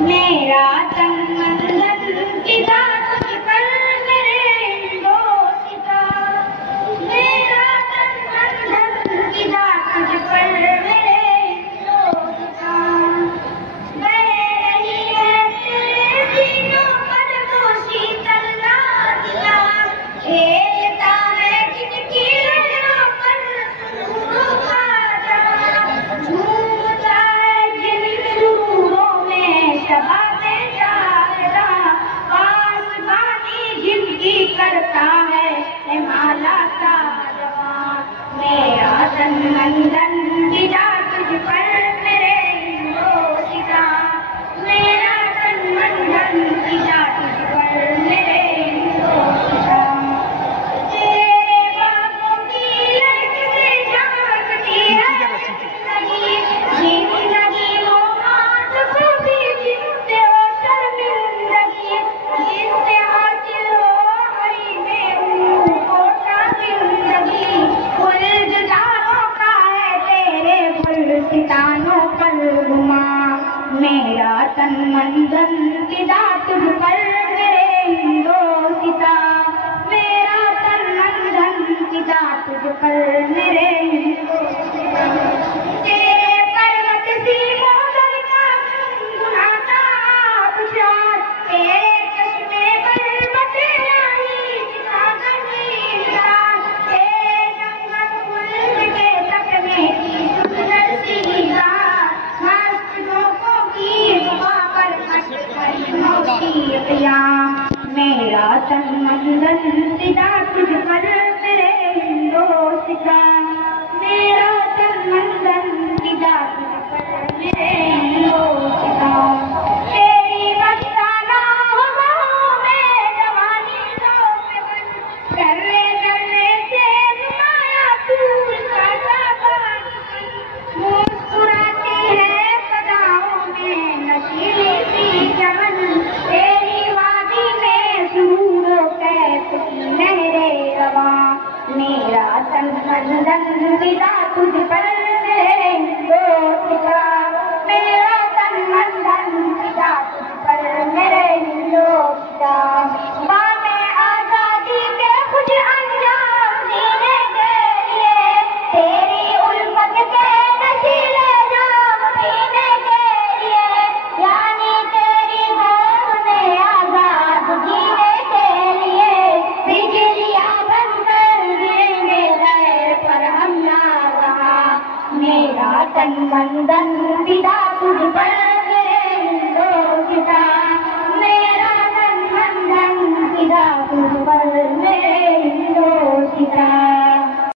मेरा तन मन धन फिदा तुझ पर मेरे हिंदोस्ता। मेरा तन मन धन फिदा तुझ पर मेरे हिंदोस्ता। बह रही है तेरे सीनों पर वो शीतल रातियाँ, खेलता है जिनकी लहरों पर सुरूरों का जवां, झूमता है जिन सुरूरों में शबाबे जागदा, पासबानी जिनकी करता है माला का जवां। मेरा तन मन धन फिदा तुझ पर मेरे हिंदोस्ता। मेरा तन मन धन फिदा तुझ पर मेरे हिंदोस्ता। तेरे बाबों की लड़क से झांकती है जिंदगी, वो हाथ को भी जिससे हो शर्मिंदगी, जिससे हासिल हो हरी में कोटा जिंदगी। फुल जुदारों का है तेरे फुल सितानों पर गुमा। मेरा तन मन धन फिदा तुझ पर मेरे हिंदोस्ता। मेरा तन मन धन फिदा तुझ पर मेरे हिंदोस्ता। तेरे पर्वत सीमोदर का गुनगुनाता आबशार, तेरे चश्मे पर्वत राही का गनीदार, तेरे जंगल गुल के सपने की सुंदर सी गार, मस्त झोंकों की हवा पर परियों की क़याम। मेरा तन मन धन फिदा तुझ पर मेरे हिंदोस्ता। मेरा तन मन धन फिदा तुझ पर मेरे हिंदोस्ता। तेरी मस्ताना हवाओं में जवानी ज़ौक़-ए-बन, कर्रे कर्रे से नुमाया तू सादा बाज़ुबन, मुस्कुराती है सदाओं में नशीली सी चमन, तेरी वादी में सुरूर कैफ की नहरें रवां। मेरा तन मन धन फिदा तुझ पर मेरे हिंदोस्ता। मेरा तन मन धन फिदा तुझ पर मेरे हिंदोस्ता। बामे आज़ादी के कुछ अंजाम जीने के लिए, तेरी उल्फत के नशीले जाम पीने के लिए, यानी तेरी गोद में आज़ाद जीने के लिए, बिजलियाँ बनकर गिरेंगे गैर पर हम ना रहा। मेरा तन मन धन फिदा तुझ पर